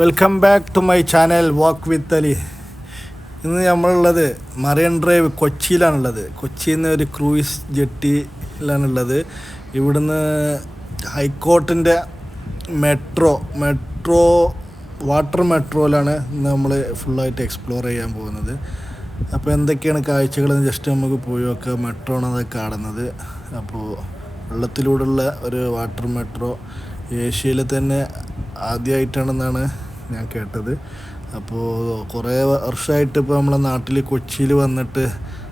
Welcome back to my channel walk with Ali ഇന്ന് നമ്മളുള്ളത് മറിയൻ drive കൊച്ചിയിലാണുള്ളത്. കൊച്ചിയിൽ നിന്ന് ഒരു ക്രൂയിസ് ജെട്ടിയിലാണുള്ളത് ഇവിടുന്ന് ഹൈക്കോർട്ടിന്റെ മെട്രോ മെട്രോ വാട്ടർ മെട്രോയിലാണ് ഇന്ന് നമ്മൾ ഫുള്ളായിട്ട് എക്സ്പ്ലോർ ചെയ്യാൻ പോകുന്നത്. അപ്പോൾ എന്തൊക്കെയാണ് കാഴ്ചകളെന്ന് ജസ്റ്റ് നമുക്ക് പോയി നോക്കാം. മെട്രോ ആണ് അത് കാണുന്നത് അപ്പോൾ വെള്ളത്തിലൂടെയുള്ള ഒരു വാട്ടർ മെട്രോ ഏഷ്യയിലെ തന്നെ ആദ്യമായിട്ടാണെന്നാണ് ഞാൻ കേട്ടത്. അപ്പോൾ കുറേ വർഷമായിട്ട് ഇപ്പോൾ നമ്മളെ നാട്ടിൽ കൊച്ചിയിൽ വന്നിട്ട്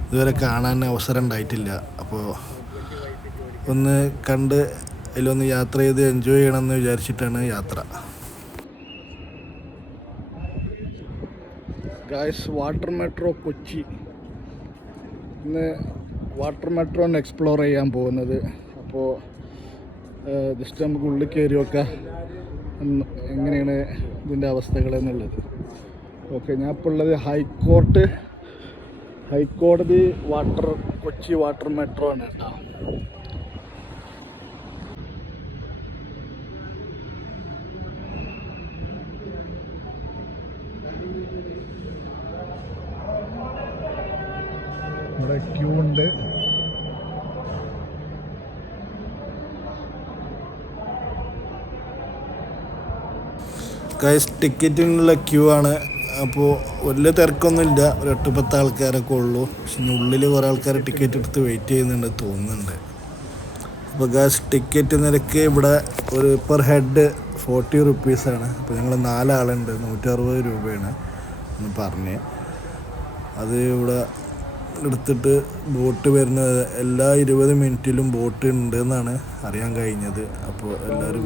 ഇതുവരെ കാണാൻ അവസരം ഉണ്ടായിട്ടില്ല. അപ്പോൾ ഒന്ന് കണ്ട് അതിലൊന്ന് യാത്ര ചെയ്ത് എൻജോയ് ചെയ്യണമെന്ന് വിചാരിച്ചിട്ടാണ് യാത്ര. Guys water metro Kochi. ഇന്ന് വാട്ടർ മെട്രോ എക്സ്പ്ലോർ ചെയ്യാൻ പോകുന്നത്. അപ്പോൾ ജസ്റ്റ് നമുക്ക് ഉള്ളിൽ കയറി നോക്കാം. എങ്ങനെയാണ് ഇതിന്റെ അവസ്ഥകൾ എന്നുള്ളത്? ഓക്കെ ഞാൻ ഇപ്പോൾ ഉള്ളത് ഹൈക്കോർട്ട് ഹൈക്കോടതി വാട്ടർ കൊച്ചി വാട്ടർ മെട്രോ ആണ് കേട്ടോ. ഇവിടെ ക്യൂ ഉണ്ട്. ഗൈസ് ടിക്കറ്റിനുള്ള ക്യൂ ആണ്. അപ്പോൾ വലിയ തിരക്കൊന്നുമില്ല. ഒരു എട്ട് പത്ത് ആൾക്കാരൊക്കെ ഉള്ളൂ. പക്ഷെ ഉള്ളിൽ കുറേ ആൾക്കാർ ടിക്കറ്റ് എടുത്ത് വെയിറ്റ് ചെയ്യുന്നുണ്ട് തോന്നുന്നുണ്ട്. അപ്പോൾ ഗാസ് ടിക്കറ്റ് നിരക്ക് ഇവിടെ ഒരു പെർ ഹെഡ് ഫോർട്ടി റുപ്പീസാണ് അപ്പോൾ ഞങ്ങൾ നാലാളുണ്ട്. നൂറ്ററുപത് രൂപയാണ് എന്ന് പറഞ്ഞ്. അത് ഇവിടെ എടുത്തിട്ട് ബോട്ട് വരുന്നത് എല്ലാ ഇരുപത് മിനിറ്റിലും ബോട്ട് ഉണ്ട് എന്നാണ് അറിയാൻ കഴിഞ്ഞത്. അപ്പോൾ എല്ലാവരും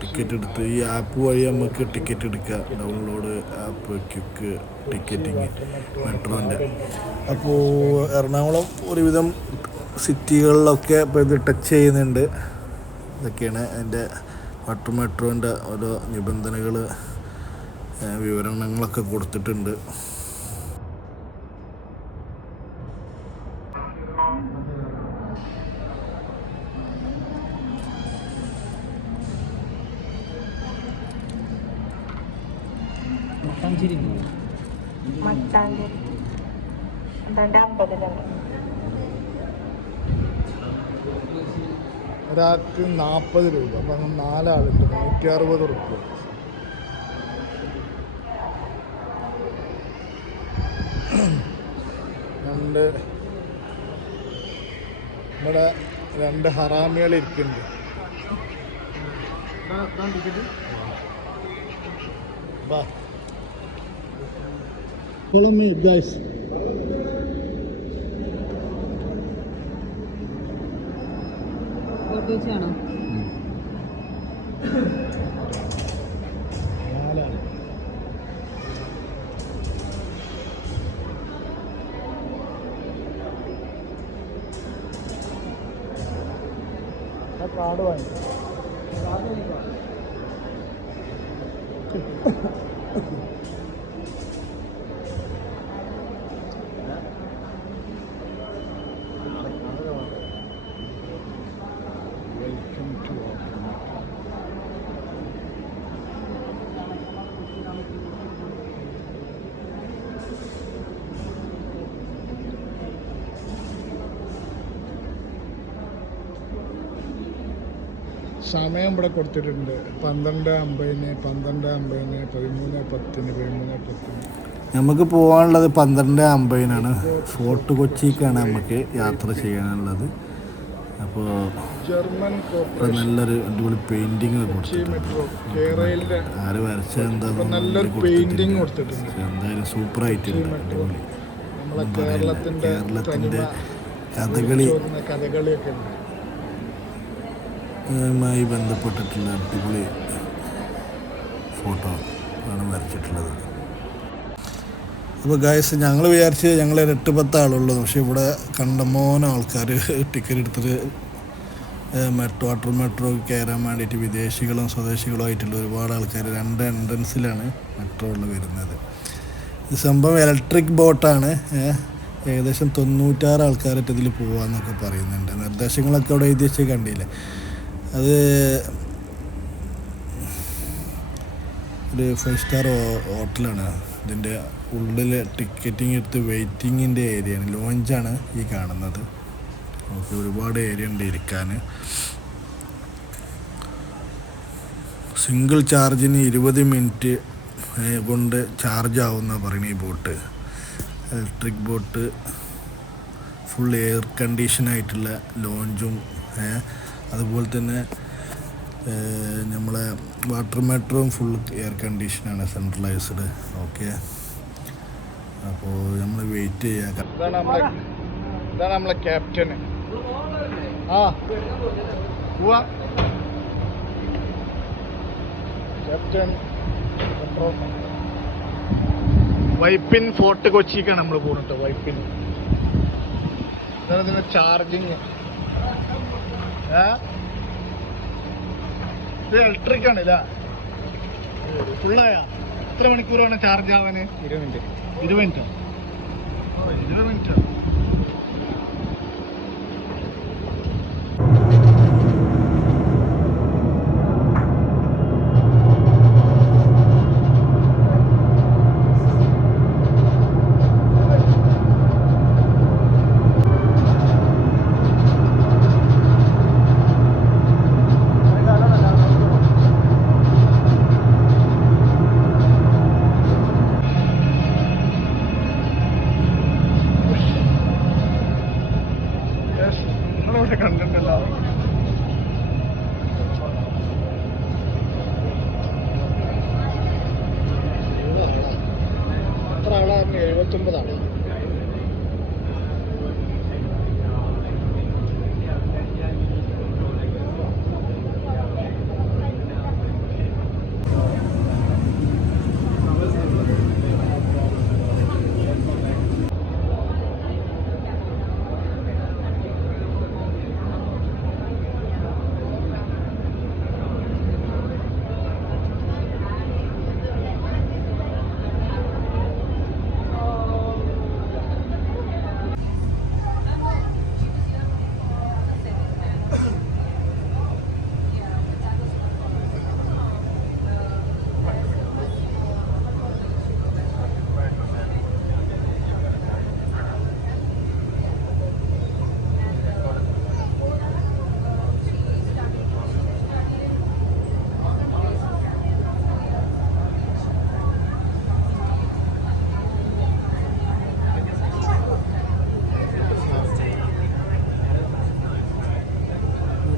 ടിക്കറ്റ് എടുത്ത് ഈ ആപ്പ് വഴി നമുക്ക് ടിക്കറ്റ് എടുക്കാം ഡൗൺലോഡ് ആപ്പ് ക്യുക്ക് ടിക്കറ്റിങ് മെട്രോന്റെ അപ്പോൾ എറണാകുളം ഒരുവിധം സിറ്റികളിലൊക്കെ ഇപ്പോൾ ഇത് ടച്ച് ചെയ്യുന്നുണ്ട്. ഇതൊക്കെയാണ് അതിന്റെ വാട്ടർ മെട്രോന്റെ ഓരോ നിബന്ധനകൾ വിവരണങ്ങളൊക്കെ കൊടുത്തിട്ടുണ്ട്. മട്ടാഞ്ചേരി. എന്താണ്ട് അമ്പതിലുണ്ട് ഒരാൾക്ക് നാൽപ്പത് രൂപ അപ്പം നാലാളുണ്ട് നൂറ്റി അറുപത് റുപ്യ രണ്ട് ഇവിടെ രണ്ട് ഹറാമികൾ ഇരിക്കുന്നുണ്ട്. വാ Follow me, guys. ഫോട്ടോ വെച്ചാണോ? സമയം ഇവിടെ കൊടുത്തിട്ടുണ്ട്. പന്ത്രണ്ട് അമ്പതിന് പന്ത്രണ്ട് അമ്പതിന് പതിമൂന്ന് പത്തിന് പതിമൂന്ന് പത്തിന്. നമുക്ക് പോകാനുള്ളത് പന്ത്രണ്ട് അമ്പതിനാണ്. ഫോർട്ട് കൊച്ചിക്കാണ് നമുക്ക് യാത്ര ചെയ്യാനുള്ളത്. അപ്പോൾ ജർമ്മൻ നല്ലൊരു അടിപൊളി കൊടുത്തിട്ടുണ്ട്. കേരളയിലെ ആര് വരച്ച എന്താ നല്ലൊരു പെയിന്റിങ് കൊടുത്തിട്ടുണ്ട്. എന്തായാലും സൂപ്പർ ആയിട്ടുണ്ട്. അടിപൊളി. കേരളത്തിന്റെ കഥകളി. കഥകളിയൊക്കെ ഉണ്ട്. മായി ബന്ധപ്പെട്ടിട്ടുള്ള അടിപൊളി ഫോട്ടോ ആണ് വരച്ചിട്ടുള്ളത്. അപ്പോൾ ഗായസ് ഞങ്ങൾ വിചാരിച്ച് ഞങ്ങൾ എട്ട് പത്ത് ആളുള്ളത് പക്ഷെ ഇവിടെ കണ്ട മോന ആൾക്കാർ ടിക്കറ്റ് എടുത്തിട്ട് മെട്രോ വാട്ടർ മെട്രോ കയറാൻ വേണ്ടിയിട്ട് വിദേശികളും സ്വദേശികളും ആയിട്ടുള്ള ഒരുപാട് ആൾക്കാർ രണ്ട് എൻട്രൻസിലാണ് മെട്രോ ഉള്ള വരുന്നത്. ഇത് സംഭവം ഇലക്ട്രിക് ബോട്ടാണ് ഏകദേശം തൊണ്ണൂറ്റാറ് ആൾക്കാരായിട്ട് ഇതിൽ പോകാമെന്നൊക്കെ പറയുന്നുണ്ട്. നിർദ്ദേശങ്ങളൊക്കെ അവിടെ എഴുതി വെച്ച് കണ്ടില്ലേ? അത് ഒരു ഫൈവ് സ്റ്റാർ ഹോട്ടലാണ്. ഇതിന്റെ ഉള്ളിൽ ടിക്കറ്റിംഗ് എടുത്ത് വെയിറ്റിങ്ങിന്റെ ഏരിയയാണ് ലോഞ്ചാണ് ഈ കാണുന്നത്. ഓക്കെ ഒരുപാട് ഏരിയ ഉണ്ട് ഇരിക്കാൻ സിംഗിൾ ചാർജിന് ഇരുപത് മിനിറ്റ് കൊണ്ട് ചാർജ് ആവുന്ന പറയുന്ന ഈ boat electric boat full air കണ്ടീഷനായിട്ടുള്ള ലോഞ്ചും അതുപോലെ തന്നെ നമ്മളെ വാട്ടർ മെട്രോയും ഫുൾ എയർ കണ്ടീഷനാണ് സെൻട്രലൈസ്ഡ് ഓക്കെ അപ്പോൾ നമ്മൾ വെയിറ്റ് ചെയ്യാം. ഇതാണ് ക്യാപ്റ്റന് ആ. പോവാ. ക്യാപ്റ്റൻ വൈപ്പിൻ ഫോർട്ട് കൊച്ചിക്കാണ് നമ്മൾ പോകുന്നത് വൈപ്പിൻ ചാർജിങ് ഇത് ഇലക്ട്രിക് ആണ് ഇല്ല ഫുള്ളായ എത്ര മണിക്കൂറാണ് ചാർജ് ആവാന്? ഇരുപത് മിനിറ്റ് ഇരുപത് മിനിറ്റ് ഇരുപത് മിനിറ്റ്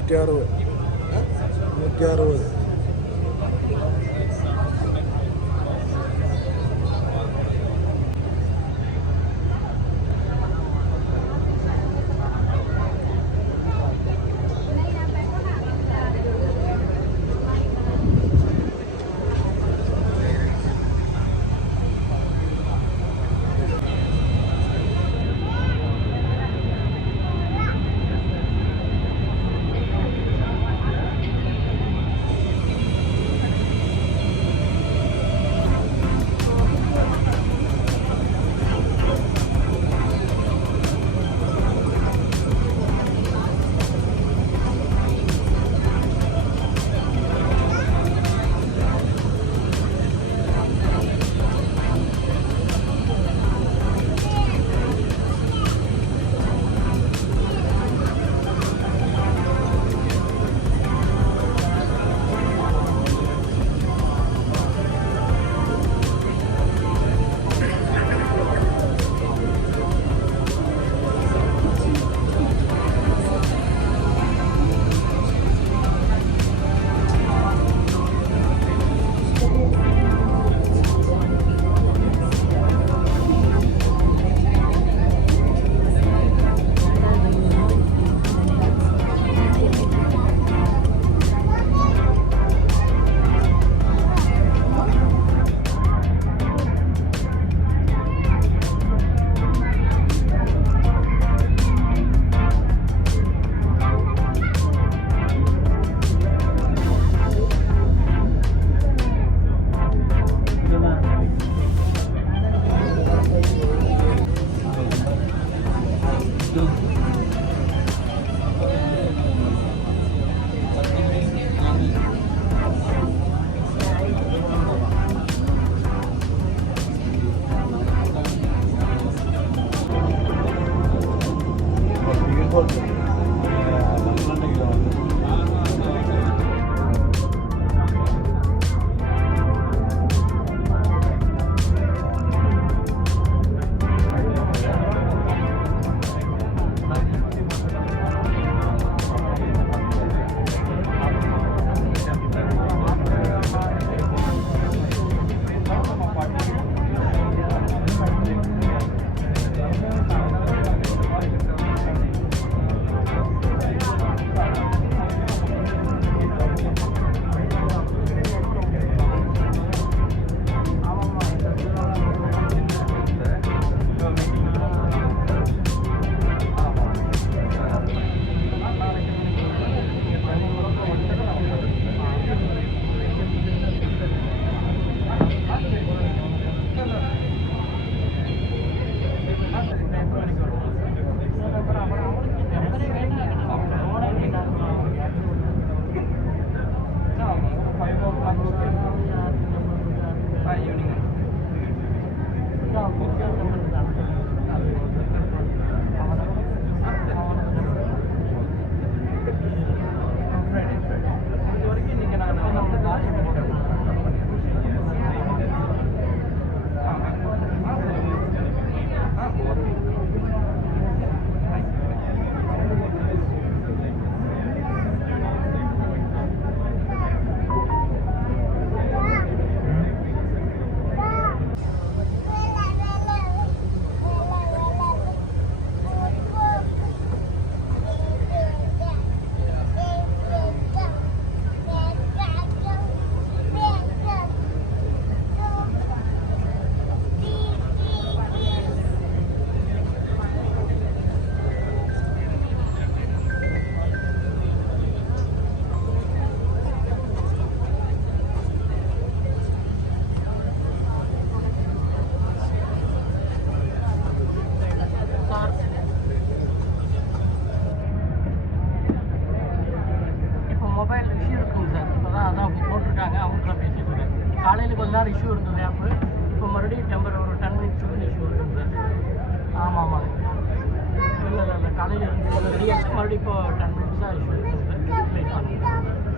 നൂറ്റി അറുപത് നൂറ്റി അറുപത് ஆமாம் இல்லை இல்லை காலையில் இருந்து ரெடி ஆகிட்டு மறுபடியும் இப்போ டென் மினிட்ஸாக இஷ்யூ இருக்குது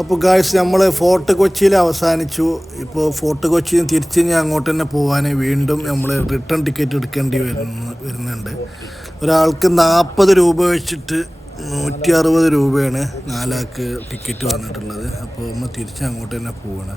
അപ്പോൾ ഗായ്സ് നമ്മൾ ഫോർട്ട് കൊച്ചിയിൽ അവസാനിച്ചു. ഇപ്പോൾ ഫോർട്ട് കൊച്ചിയിൽ തിരിച്ച് ഞാൻ അങ്ങോട്ട് തന്നെ പോകാൻ വീണ്ടും നമ്മൾ റിട്ടേൺ ടിക്കറ്റ് എടുക്കേണ്ടി വരുന്നു വരുന്നുണ്ട്. ഒരാൾക്ക് നാൽപ്പത് രൂപ വെച്ചിട്ട് നൂറ്റി അറുപത് രൂപയാണ് നാലാൾക്ക് ടിക്കറ്റ് വന്നിട്ടുള്ളത്. അപ്പോൾ നമ്മൾ തിരിച്ച് അങ്ങോട്ട് തന്നെ പോവാണ്.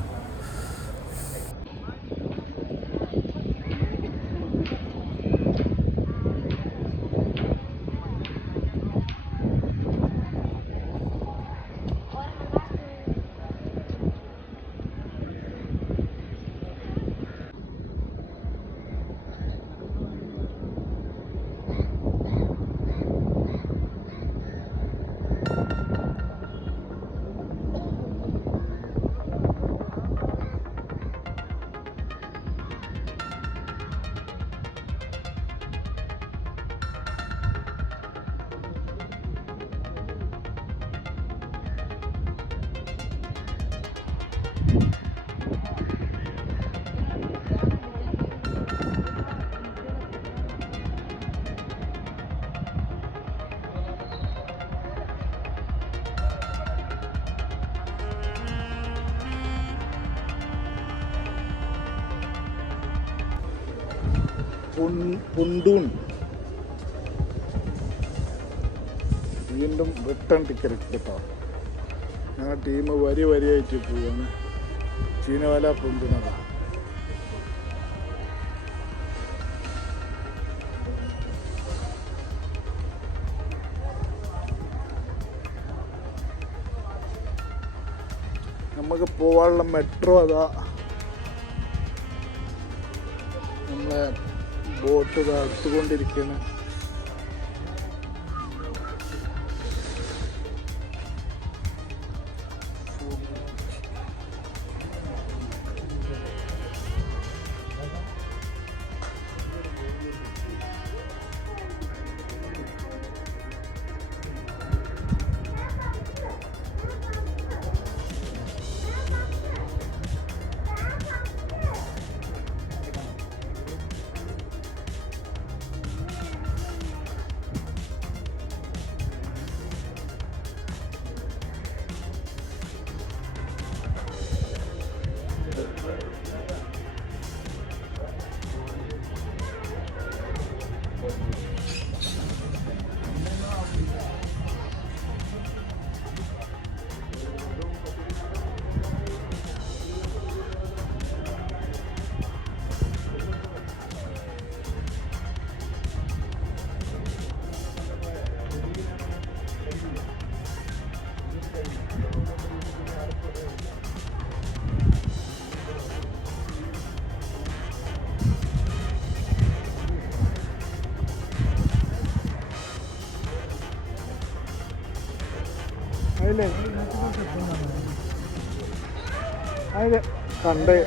പുണ്ടൂൺ. വീണ്ടും റിട്ടേൺ ടിക്കറ്റ് കേട്ടോ? ഞങ്ങൾ ടീം വരി വരിയായിട്ട് പോവാണ്. ചീനവല പുണ്ടുണത നമുക്ക് പോവാനുള്ള മെട്രോ അതാ. നമ്മളെ ബോട്ട് ഇതാ അതിലെ കണ്ടേ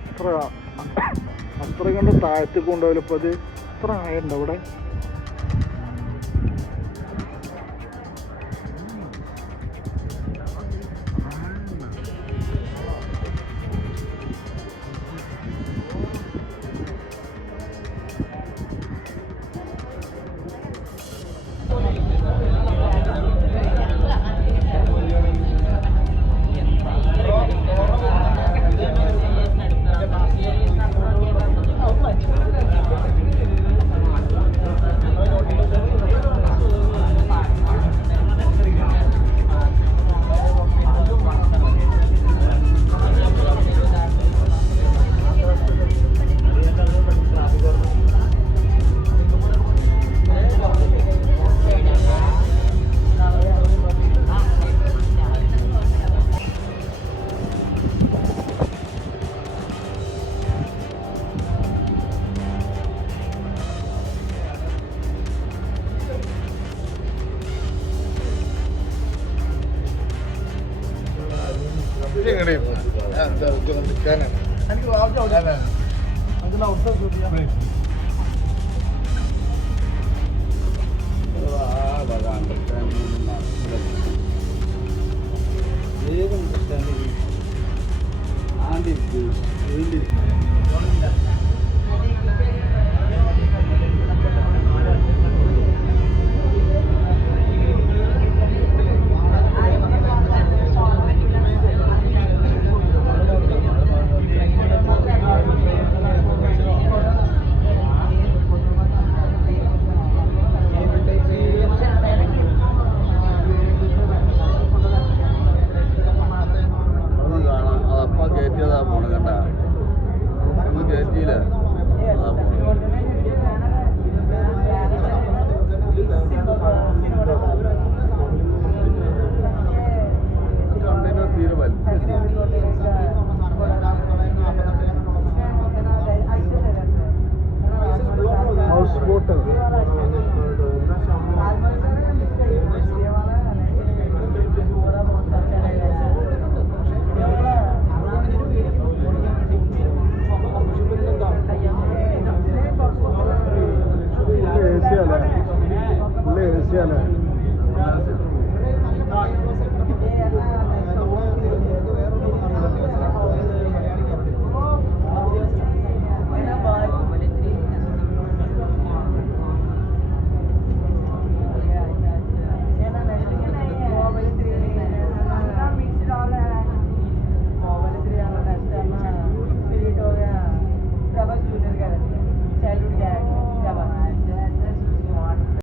എത്ര അത്ര കണ്ട് താഴ്ത്തി കൊണ്ടുപോയാലും അത് എത്ര ആയുണ്ട് അവിടെ Tử.